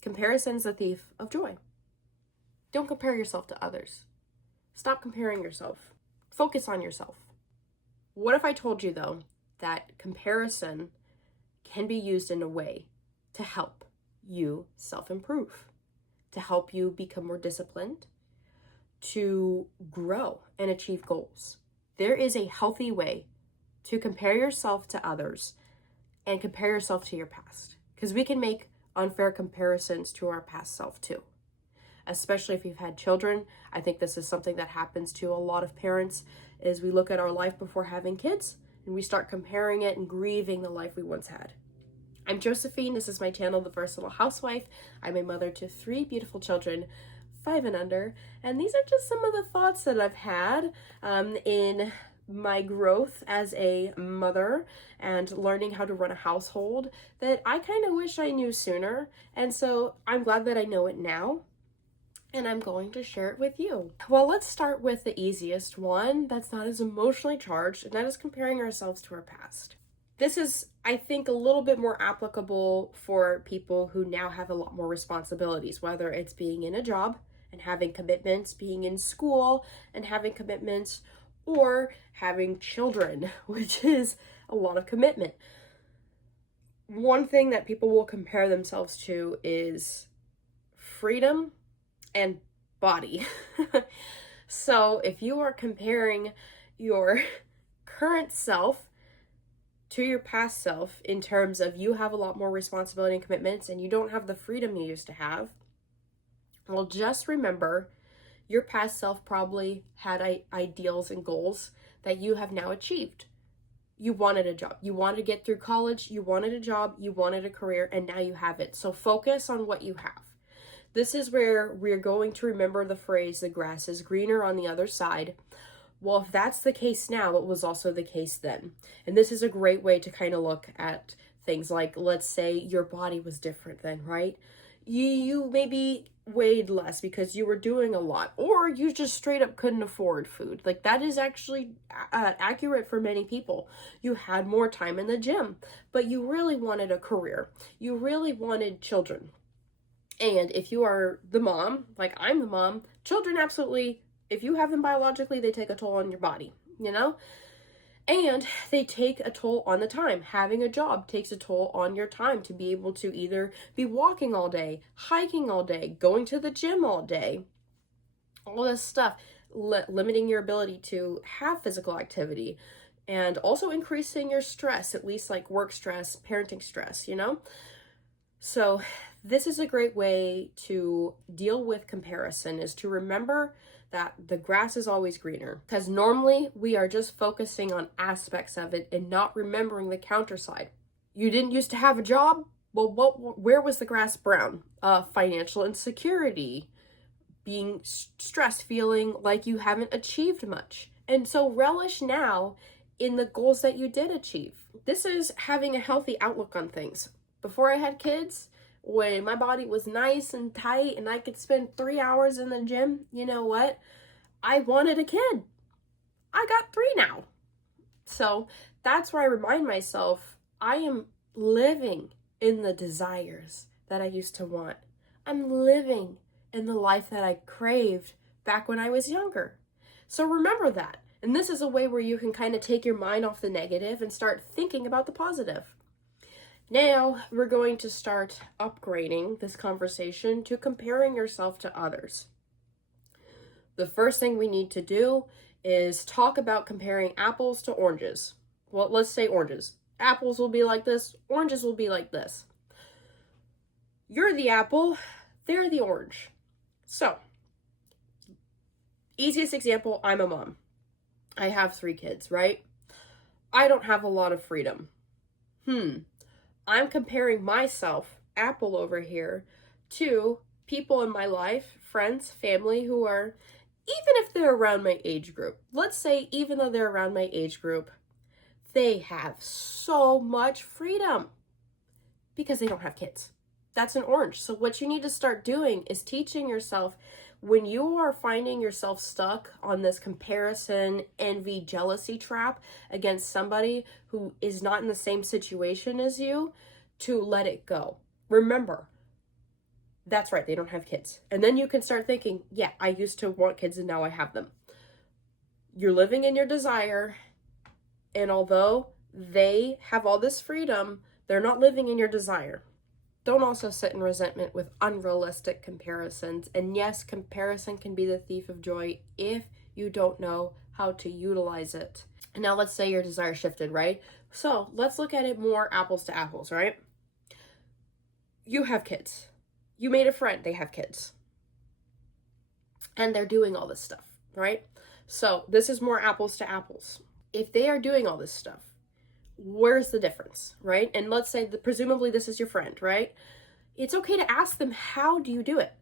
Comparison's the thief of joy. Don't compare yourself to others. Stop comparing yourself. Focus on yourself. What if I told you, though, that comparison can be used in a way to help you self-improve, to help you become more disciplined, to grow and achieve goals? There is a healthy way to compare yourself to others and compare yourself to your past, because we can make unfair comparisons to our past self too. Especially if you've had children. I think this is something that happens to a lot of parents, is we look at our life before having kids and we start comparing it and grieving the life we once had. I'm Josephine. This is my channel, The Versatile Housewife. I'm a mother to 3 beautiful children, 5 and under, and these are just some of the thoughts that I've had in my growth as a mother and learning how to run a household that I kind of wish I knew sooner. And so I'm glad that I know it now, and I'm going to share it with you. Well, let's start with the easiest one that's not as emotionally charged, and that is comparing ourselves to our past. This is, I think, a little bit more applicable for people who now have a lot more responsibilities, whether it's being in a job and having commitments, being in school and having commitments, or having children, which is a lot of commitment. One thing that people will compare themselves to is freedom and body. So if you are comparing your current self to your past self in terms of you have a lot more responsibility and commitments and you don't have the freedom you used to have, well, just remember your past self probably had ideals and goals that you have now achieved. You wanted a job. You wanted to get through college. You wanted a job. You wanted a career, and now you have it. So focus on what you have. This is where we're going to remember the phrase, the grass is greener on the other side. Well, if that's the case now, it was also the case then. And this is a great way to kind of look at things like, let's say your body was different then, right? You maybe weighed less because you were doing a lot, or you just straight up couldn't afford food. Like, that is actually accurate for many people. You had more time in the gym, but you really wanted a career. You really wanted children. And if you are the mom, like I'm the mom, children absolutely, if you have them biologically, they take a toll on your body, you know? And they take a toll on the time. Having a job takes a toll on your time to be able to either be walking all day, hiking all day, going to the gym all day, all this stuff, limiting your ability to have physical activity, and also increasing your stress, at least like work stress, parenting stress, you know? So this is a great way to deal with comparison, is to remember that the grass is always greener, because normally we are just focusing on aspects of it and not remembering the counter side. You didn't used to have a job? Well, where was the grass brown? Financial insecurity, being stressed, feeling like you haven't achieved much. And so relish now in the goals that you did achieve. This is having a healthy outlook on things. Before I had kids, when my body was nice and tight and I could spend 3 hours in the gym, you know what? I wanted a kid. I got 3 now. So that's where I remind myself, I am living in the desires that I used to want. I'm living in the life that I craved back when I was younger. So remember that. And this is a way where you can kind of take your mind off the negative and start thinking about the positive. Now, we're going to start upgrading this conversation to comparing yourself to others. The first thing we need to do is talk about comparing apples to oranges. Well, let's say oranges. Apples will be like this, oranges will be like this. You're the apple, they're the orange. So, easiest example, I'm a mom. I have 3 kids, right? I don't have a lot of freedom. I'm comparing myself, Apple over here, to people in my life, friends, family, who are, even if they're around my age group, let's say even though they're around my age group, they have so much freedom because they don't have kids. That's an orange. So what you need to start doing is teaching yourself, when you are finding yourself stuck on this comparison, envy, jealousy trap against somebody who is not in the same situation as you, to let it go. Remember, That's right, they don't have kids. And then you can start thinking, yeah, I used to want kids and now I have them. You're living in your desire, and although they have all this freedom, they're not living in your desire. Don't also sit in resentment with unrealistic comparisons. And yes, comparison can be the thief of joy if you don't know how to utilize it. And now let's say your desire shifted, right? So let's look at it more apples to apples, right? You have kids. You made a friend, they have kids. And they're doing all this stuff, right? So this is more apples to apples. If they are doing all this stuff, where's the difference, right? And let's say that presumably this is your friend, right? It's okay to ask them, how do you do it?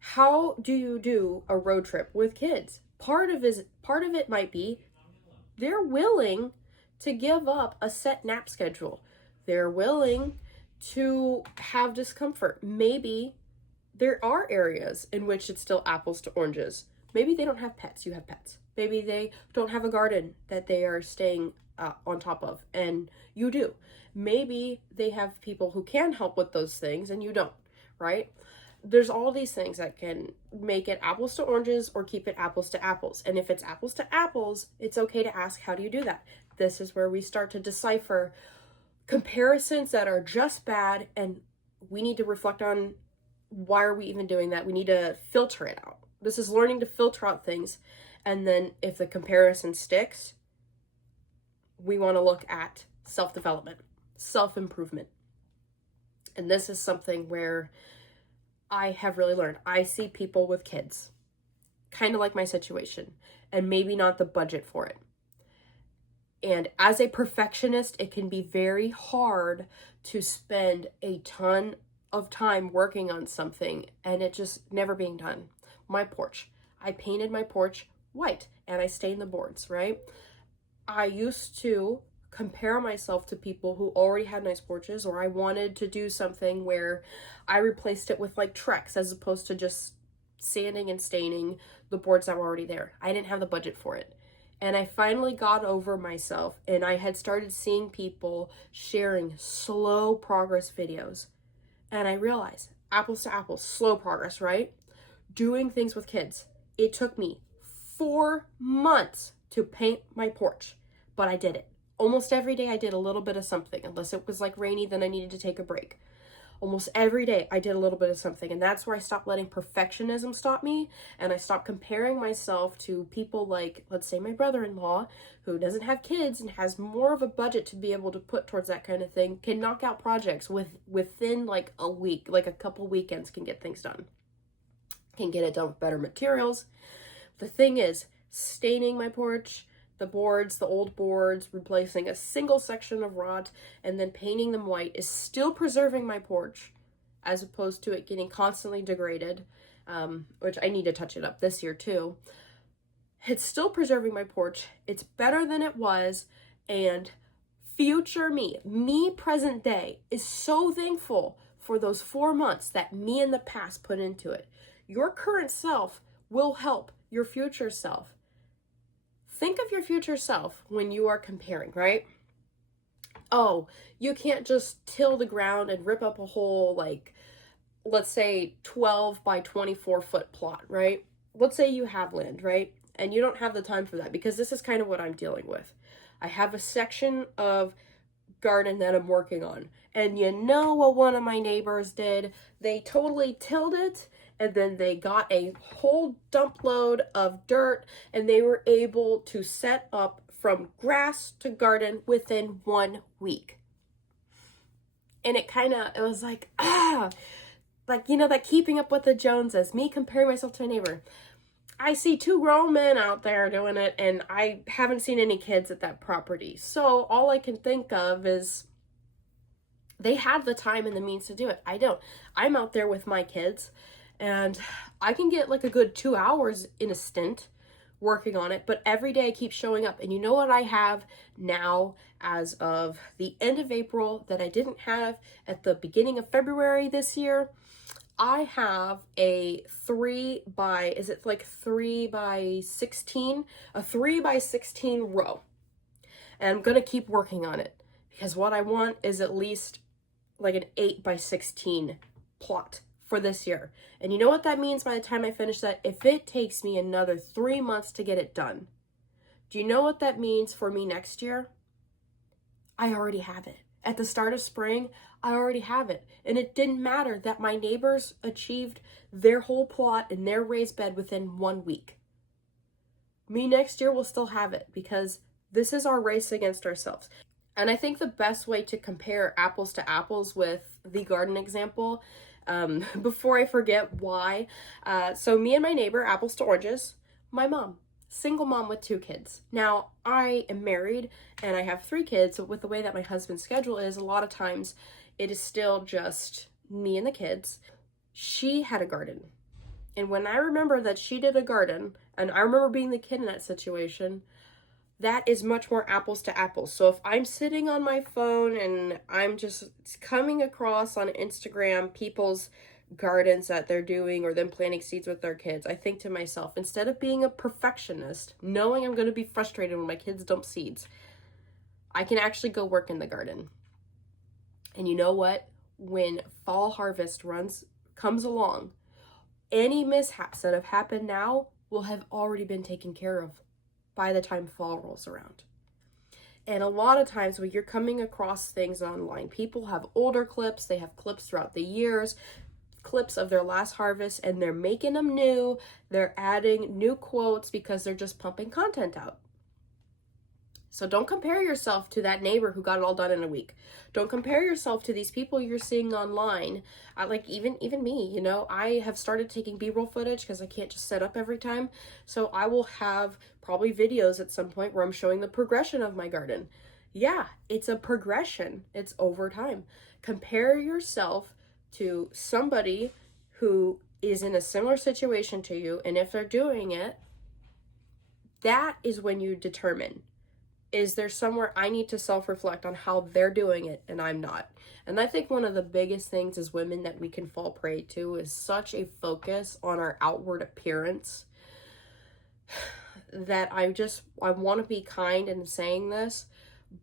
How do you do a road trip with kids? Part of it might be they're willing to give up a set nap schedule. They're willing to have discomfort. Maybe there are areas in which it's still apples to oranges. Maybe they don't have pets, you have pets. Maybe they don't have a garden that they are staying on top of, and you do. Maybe they have people who can help with those things and you don't, right? There's all these things that can make it apples to oranges or keep it apples to apples. And if it's apples to apples, it's okay to ask, how do you do that? This is where we start to decipher comparisons that are just bad, and we need to reflect on, why are we even doing that? We need to filter it out. This is learning to filter out things. And then if the comparison sticks, we want to look at self-development, self-improvement. And this is something where I have really learned. I see people with kids, kind of like my situation, and maybe not the budget for it. And as a perfectionist, it can be very hard to spend a ton of time working on something and it just never being done. My porch. I painted my porch white and I stained the boards, right? I used to compare myself to people who already had nice porches, or I wanted to do something where I replaced it with like Trex as opposed to just sanding and staining the boards that were already there. I didn't have the budget for it. And I finally got over myself, and I had started seeing people sharing slow progress videos. And I realized, apples to apples, slow progress, right? Doing things with kids. It took me 4 months to paint my porch, but I did it. Almost every day I did a little bit of something, unless it was like rainy, then I needed to take a break. Almost every day I did a little bit of something, and that's where I stopped letting perfectionism stop me, and I stopped comparing myself to people like, let's say my brother-in-law, who doesn't have kids and has more of a budget to be able to put towards that kind of thing, can knock out projects within like a week, like a couple weekends can get things done. Can get it done with better materials. The thing is, staining my porch, the boards, the old boards, replacing a single section of rot, and then painting them white is still preserving my porch, as opposed to it getting constantly degraded, which I need to touch it up this year too. It's still preserving my porch. It's better than it was, and future me present day, is so thankful for those 4 months that me in the past put into it. Your current self will help your future self. Think of your future self when you are comparing, right? Oh, you can't just till the ground and rip up a whole, like, let's say 12 by 24 foot plot, right? Let's say you have land, right? And you don't have the time for that, because this is kind of what I'm dealing with. I have a section of garden that I'm working on. And you know what one of my neighbors did? They totally tilled it, and then they got a whole dump load of dirt, and they were able to set up from grass to garden within 1 week. And it was like, like, you know, that keeping up with the Joneses, me comparing myself to a neighbor. I see 2 grown men out there doing it, and I haven't seen any kids at that property. So all I can think of is they had the time and the means to do it. I don't. I'm out there with my kids, and I can get like a good 2 hours in a stint working on it, but every day I keep showing up. And you know what I have now as of the end of April that I didn't have at the beginning of February this year? I have a 3 by 16? A 3 by 16 row. And I'm going to keep working on it, because what I want is at least like an 8 by 16 plot for this year. And you know what that means by the time I finish that? If it takes me another 3 months to get it done, do you know what that means for me next year? I already have it. At the start of spring, I already have it. And it didn't matter that my neighbors achieved their whole plot and their raised bed within 1 week. Me next year will still have it because this is our race against ourselves. And I think the best way to compare apples to apples with the garden example, before I forget why, so me and my neighbor, apples to oranges, my mom. Single mom with 2 kids. Now, I am married and I have 3 kids, so with the way that my husband's schedule is, a lot of times it is still just me and the kids. She had a garden. And when I remember that she did a garden, and I remember being the kid in that situation, that is much more apples to apples. So if I'm sitting on my phone and I'm just coming across on Instagram people's gardens that they're doing or them planting seeds with their kids, I think to myself, instead of being a perfectionist, knowing I'm going to be frustrated when my kids dump seeds, I can actually go work in the garden. And you know what? When fall harvest comes along, any mishaps that have happened now will have already been taken care of by the time fall rolls around. And a lot of times when you're coming across things online, people have older clips, they have clips throughout the years, clips of their last harvest, and they're making them new. They're adding new quotes because they're just pumping content out. So don't compare yourself to that neighbor who got it all done in a week. Don't compare yourself to these people you're seeing online. Like even me, you know, I have started taking B-roll footage because I can't just set up every time. So I will have probably videos at some point where I'm showing the progression of my garden. Yeah, it's a progression. It's over time. Compare yourself to somebody who is in a similar situation to you, and if they're doing it, that is when you determine, is there somewhere I need to self-reflect on how they're doing it and I'm not? And I think one of the biggest things as women that we can fall prey to is such a focus on our outward appearance that I want to be kind in saying this,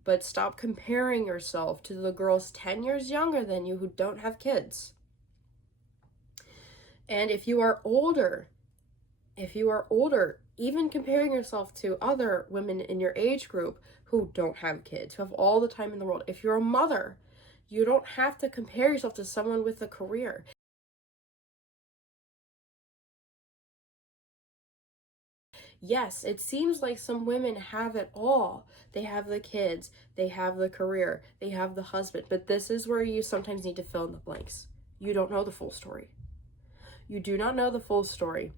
but stop comparing yourself to the girls 10 years younger than you who don't have kids. And if you are older, even comparing yourself to other women in your age group who don't have kids, who have all the time in the world, if you're a mother, you don't have to compare yourself to someone with a career. Yes, it seems like some women have it all. They have the kids, they have the career, they have the husband, but this is where you sometimes need to fill in the blanks. You don't know the full story. You do not know the full story.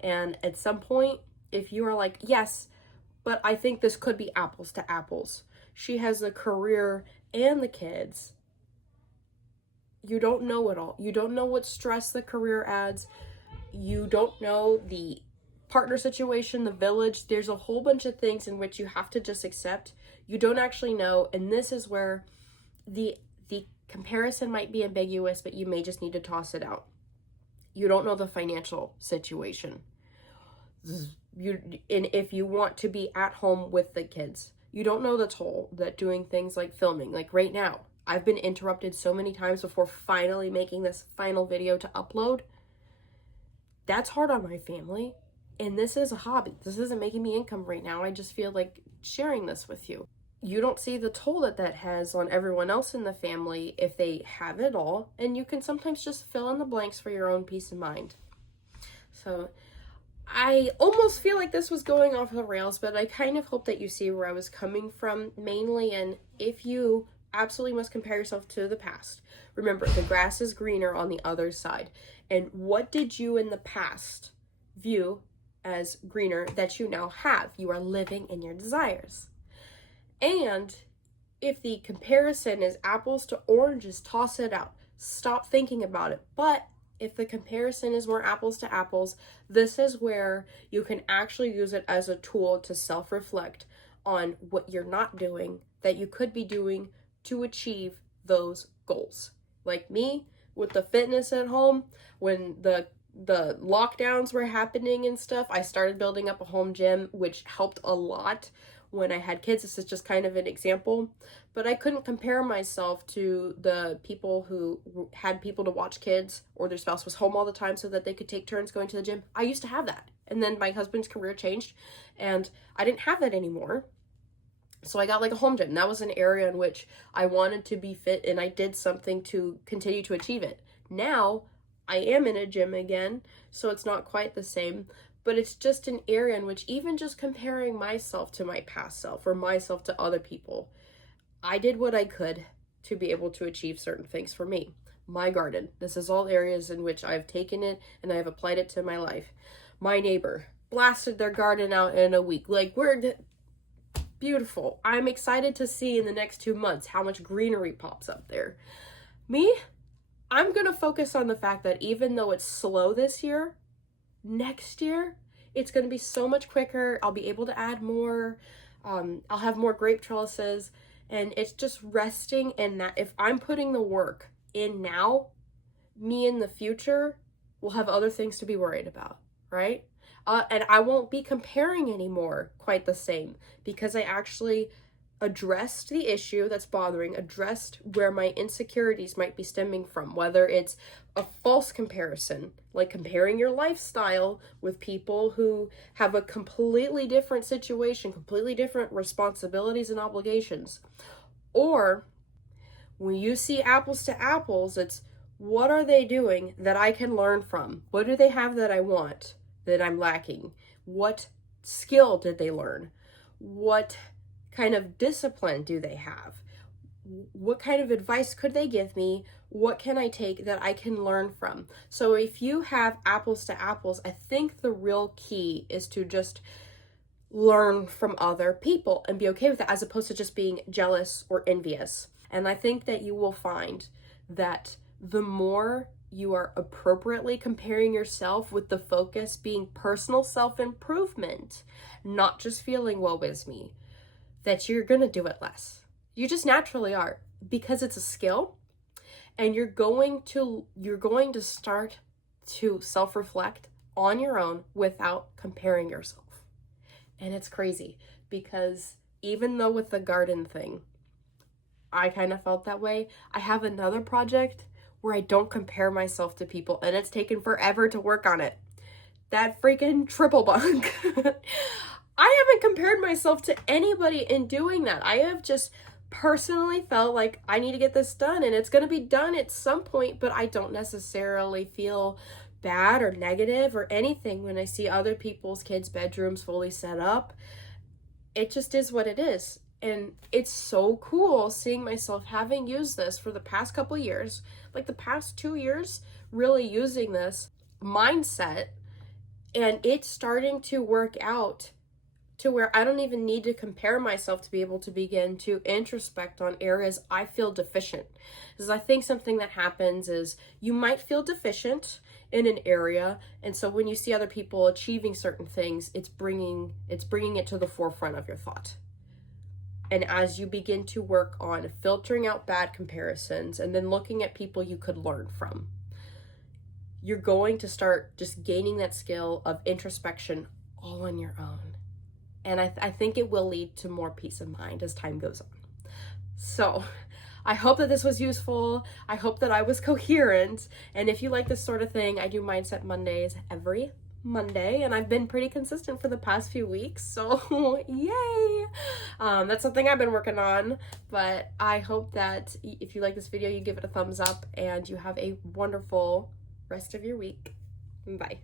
And at some point, if you are like, yes, but I think this could be apples to apples. She has the career and the kids. You don't know it all. You don't know what stress the career adds. You don't know the partner situation, the village. There's a whole bunch of things in which you have to just accept. You don't actually know. And this is where the comparison might be ambiguous, but you may just need to toss it out. You don't know the financial situation. And if you want to be at home with the kids, you don't know the toll that doing things like filming, like right now, I've been interrupted so many times before finally making this final video to upload. That's hard on my family. And this is a hobby. This isn't making me income right now. I just feel like sharing this with you. You don't see the toll that has on everyone else in the family if they have it all. And you can sometimes just fill in the blanks for your own peace of mind. So I almost feel like this was going off the rails, but I kind of hope that you see where I was coming from mainly. And if you absolutely must compare yourself to the past, remember the grass is greener on the other side. And what did you in the past view as greener that you now have? You are living in your desires. And if the comparison is apples to oranges, toss it out. Stop thinking about it. But if the comparison is more apples to apples, this is where you can actually use it as a tool to self-reflect on what you're not doing that you could be doing to achieve those goals. Like me with the fitness at home, when the lockdowns were happening and stuff, I started building up a home gym, which helped a lot when I had kids. This is just kind of an example, but I couldn't compare myself to the people who had people to watch kids, or their spouse was home all the time so that they could take turns going to the gym. I used to have that. And then my husband's career changed and I didn't have that anymore. So I got like a home gym. That was an area in which I wanted to be fit, and I did something to continue to achieve it. Now I am in a gym again, so it's not quite the same, but it's just an area in which even just comparing myself to my past self or myself to other people, I did what I could to be able to achieve certain things for me. My garden. This is all areas in which I've taken it and I've applied it to my life. My neighbor blasted their garden out in a week. Like, we're beautiful. I'm excited to see in the next 2 months how much greenery pops up there. Me, I'm going to focus on the fact that even though it's slow this year, next year, it's going to be so much quicker. I'll be able to add more. I'll have more grape trellises. And it's just resting in that if I'm putting the work in now, me in the future will have other things to be worried about, right? And I won't be comparing anymore quite the same, because I actually addressed the issue that's bothering, addressed where my insecurities might be stemming from, whether it's a false comparison, like comparing your lifestyle with people who have a completely different situation, completely different responsibilities and obligations. Or when you see apples to apples, it's what are they doing that I can learn from? What do they have that I want, that I'm lacking? What skill did they learn? What kind of discipline do they have? What kind of advice could they give me? What can I take that I can learn from? So if you have apples to apples, I think the real key is to just learn from other people and be okay with it, as opposed to just being jealous or envious. And I think that you will find that the more you are appropriately comparing yourself, with the focus being personal self-improvement, not just feeling woe is me, that you're going to do it less. You just naturally are, because it's a skill, and you're going to start to self-reflect on your own without comparing yourself. And it's crazy, because even though with the garden thing, I kind of felt that way, I have another project where I don't compare myself to people, and it's taken forever to work on it. That freaking triple bunk. I haven't compared myself to anybody in doing that. I have just personally felt like I need to get this done, and it's going to be done at some point, but I don't necessarily feel bad or negative or anything when I see other people's kids' bedrooms fully set up. It just is what it is. And it's so cool seeing myself having used this for the past couple years, like the past 2 years, really using this mindset, and it's starting to work out to where I don't even need to compare myself to be able to begin to introspect on areas I feel deficient. Because I think something that happens is you might feel deficient in an area, and so when you see other people achieving certain things, it's bringing it to the forefront of your thought. And as you begin to work on filtering out bad comparisons and then looking at people you could learn from, you're going to start just gaining that skill of introspection all on your own. And I think it will lead to more peace of mind as time goes on. So I hope that this was useful. I hope that I was coherent. And if you like this sort of thing, I do Mindset Mondays every Monday, and I've been pretty consistent for the past few weeks. So yay! That's something I've been working on. But I hope that if you like this video, you give it a thumbs up, and you have a wonderful rest of your week. Bye.